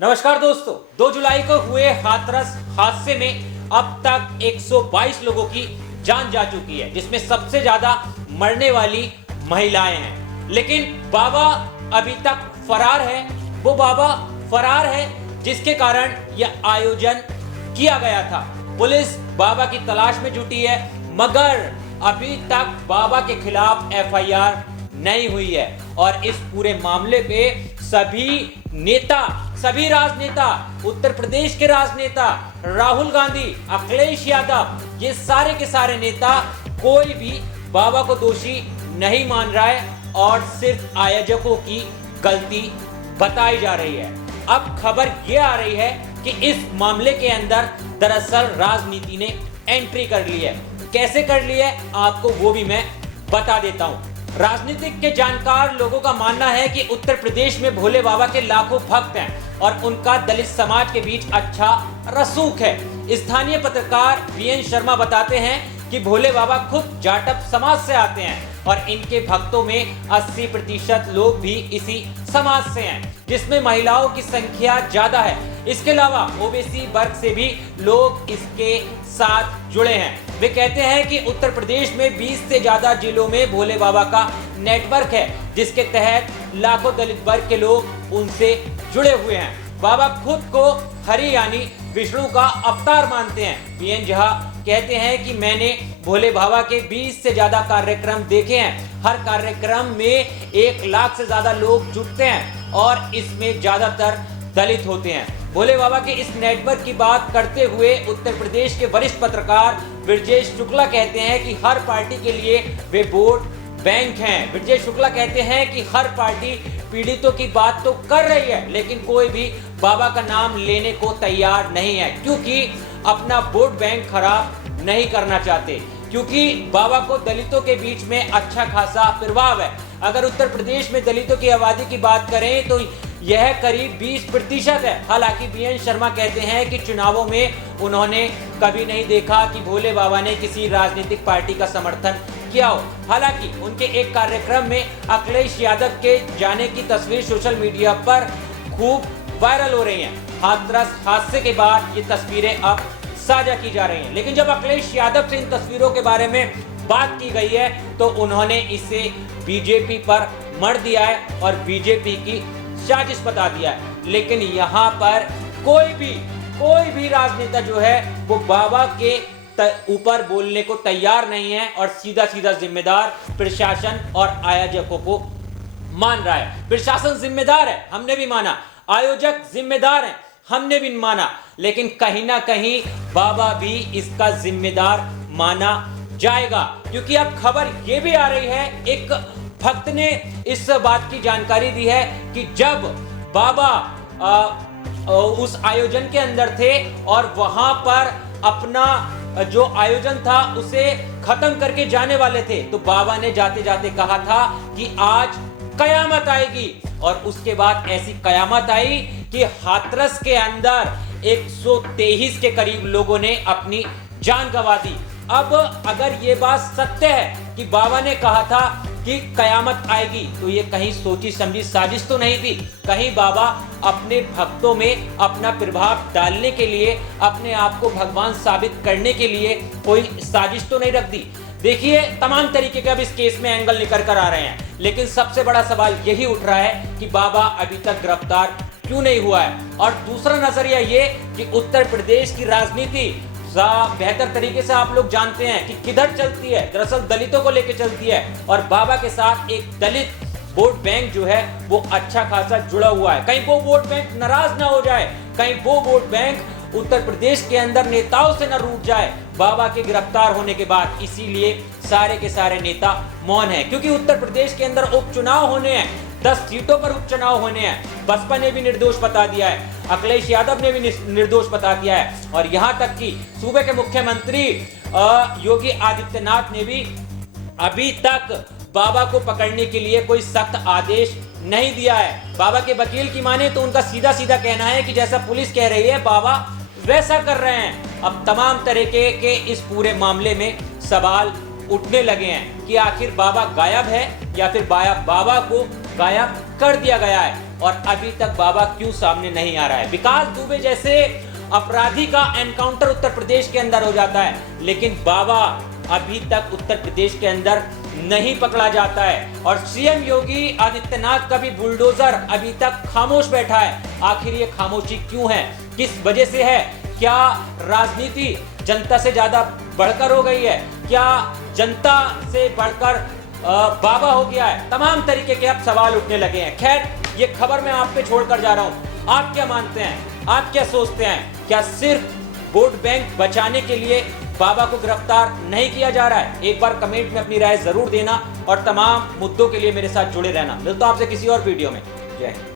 नमस्कार दोस्तों, 2 जुलाई को हुए हाथरस हादसे में अब तक 122 लोगों की जान जा चुकी है, जिसमें सबसे ज्यादा मरने वाली महिलाएं हैं। लेकिन बाबा अभी तक फरार है। वो बाबा फरार है जिसके कारण यह आयोजन किया गया था। पुलिस बाबा की तलाश में जुटी है, मगर अभी तक बाबा के खिलाफ एफआईआर नहीं हुई है। और इस पूरे मामले पे सभी नेता, सभी राजनेता, उत्तर प्रदेश के राजनेता, राहुल गांधी, अखिलेश यादव, ये सारे के सारे नेता, कोई भी बाबा को दोषी नहीं मान रहा है और सिर्फ आयोजकों की गलती बताई जा रही है। अब खबर ये आ रही है कि इस मामले के अंदर दरअसल राजनीति ने एंट्री कर ली है। कैसे कर ली है आपको वो भी मैं बता देता हूं। राजनीतिक के जानकार लोगों का मानना है कि उत्तर प्रदेश में भोले बाबा के लाखों भक्त हैं और उनका दलित समाज के बीच अच्छा रसूख है। स्थानीय पत्रकार वीएन शर्मा बताते हैं कि भोले बाबा खुद जाटव समाज से आते हैं और इनके भक्तों में 80% लोग भी इसी समाज से हैं, जिसमें महिलाओं की संख्या ज्यादा है। इसके अलावा ओबीसी वर्ग से भी लोग इसके साथ जुड़े हैं। वे कहते हैं कि उत्तर प्रदेश में 20 से ज्यादा जिलों में भोले बाबा का नेटवर्क है, जिसके तहत लाखों दलित वर्ग के लोग उनसे जुड़े हुए हैं। बाबा खुद को हरि यानी विष्णु का अवतार मानते हैं। वीएन झा कहते हैं कि मैंने भोले बाबा के 20 से ज्यादा कार्यक्रम देखे हैं। हर कार्यक्रम में 1 लाख से ज्यादा लोग जुटते हैं और इसमें ज्यादातर दलित होते हैं। भोले बाबा के इस नेटवर्क की बात करते हुए उत्तर प्रदेश के वरिष्ठ पत्रकार ब्रजेश शुक्ला कहते हैं कि हर पार्टी के लिए वे वोट बैंक हैं। ब्रजेश शुक्ला कहते हैं कि हर पार्टी पीड़ितों की बात तो कर रही है, लेकिन कोई भी बाबा का नाम लेने को तैयार नहीं है, क्योंकि अपना वोट बैंक खराब नहीं करना चाहते, क्योंकि बाबा को दलितों के बीच में अच्छा खासा प्रभाव है। अगर उत्तर प्रदेश में दलितों की आबादी की बात करें तो यह करीब 20% है। हालांकि वीएन शर्मा कहते हैं कि चुनावों में उन्होंने कभी नहीं देखा कि भोले बाबा ने किसी राजनीतिक पार्टी का समर्थन किया हो। हालांकि उनके एक कार्यक्रम में अखिलेश यादव के जाने की तस्वीर सोशल मीडिया पर खूब वायरल हो रही हैं। हाथरस हादसे के बाद ये तस्वीरें अब साझा की जा रही हैं, लेकिन जब अखिलेश यादव से इन तस्वीरों के बारे में बात की गई है तो उन्होंने इसे बीजेपी पर मढ़ दिया है और बीजेपी की साजिश बता दिया है। लेकिन यहाँ पर कोई भी राजनेता जो है वो बाबा के ऊपर बोलने को तैयार नहीं है और सीधा जिम्मेदार प्रशासन और आयोजकों को मान रहा है। प्रशासन जिम्मेदार है, हमने भी माना, आयोजक जिम्मेदार हैं, हमने भी माना, लेकिन कहीं ना कहीं बाबा भी इसका जिम्मेदार माना जाएगा। क्योंकि अब खबर यह भी आ रही है, एक भक्त ने इस बात की जानकारी दी है कि जब बाबा उस आयोजन के अंदर थे और वहां पर अपना जो आयोजन था उसे खत्म करके जाने वाले थे, तो बाबा ने जाते जाते कहा था कि आज कयामत आएगी। और उसके बाद ऐसी कयामत आई कि हाथरस के अंदर 123 के करीब लोगों ने अपनी जान गंवा दी। अब अगर ये बात सत्य है कि बाबा ने कहा था कि कयामत आएगी, तो ये कहीं सोची समझी साजिश तो नहीं थी। कहीं बाबा अपने भक्तों में अपना प्रभाव डालने के लिए, अपने आप को भगवान साबित करने के लिए कोई साजिश तो नहीं रख दी। देखिए, तमाम तरीके के अब इस केस में एंगल निकल कर आ रहे हैं, लेकिन सबसे बड़ा सवाल यही उठ रहा है कि बाबा अभी तक गिरफ्तार क्यों नहीं हुआ है। और दूसरा नजरिया ये कि उत्तर प्रदेश की राजनीति बेहतर तरीके से आप लोग जानते हैं कि किधर चलती है। दरअसल दलितों को लेकर चलती है और बाबा के साथ एक दलित वोट बैंक जो है वो अच्छा खासा जुड़ा हुआ है। कहीं वो वोट बैंक नाराज ना हो जाए, कहीं वो वोट बैंक उत्तर प्रदेश के अंदर नेताओं से न रूठ जाए बाबा के गिरफ्तार होने के बाद। इसीलिए सारे के सारे नेता मौन है, क्योंकि उत्तर प्रदेश के अंदर उपचुनाव होने हैं, 10 सीटों पर उपचुनाव होने हैं। बसपा ने भी निर्दोष बता दिया है, अखिलेश यादव ने भी निर्दोष बता दिया है, और यहां तक कि सूबे के मुख्यमंत्री योगी आदित्यनाथ ने भी अभी तक बाबा को पकड़ने के लिए कोई सख्त आदेश नहीं दिया है। बाबा के वकील की माने तो उनका सीधा कहना है कि जैसा पुलिस कह रही है बाबा वैसा कर रहे हैं। अब तमाम तरीके के इस पूरे मामले में सवाल उठने लगे हैं कि आखिर बाबा गायब है या फिर बाबा को गायब कर दिया गया है। और अभी तक बाबा क्यों सामने नहीं आ रहा है? विकास दुबे जैसे अपराधी का एनकाउंटर उत्तर प्रदेश के अंदर हो जाता है, लेकिन बाबा अभी तक उत्तर प्रदेश के अंदर नहीं पकड़ा जाता है। और सीएम योगी आदित्यनाथ का भी बुलडोजर अभी तक खामोश बैठा है। आखिर ये खामोशी क्यों है? किस वजह से है? क्या राजनीति जनता से ज्यादा बढ़कर हो गई है? क्या जनता से बढ़कर बाबा हो गया है? तमाम तरीके के अब सवाल उठने लगे हैं। खैर, ये खबर मैं आप पे छोड़कर जा रहा हूं। आप क्या मानते हैं? आप क्या सोचते हैं? क्या सिर्फ वोट बैंक बचाने के लिए बाबा को गिरफ्तार नहीं किया जा रहा है? एक बार कमेंट में अपनी राय जरूर देना और तमाम मुद्दों के लिए मेरे साथ जुड़े रहना। मिलता हूं आपसे किसी और वीडियो में। जय हिंद।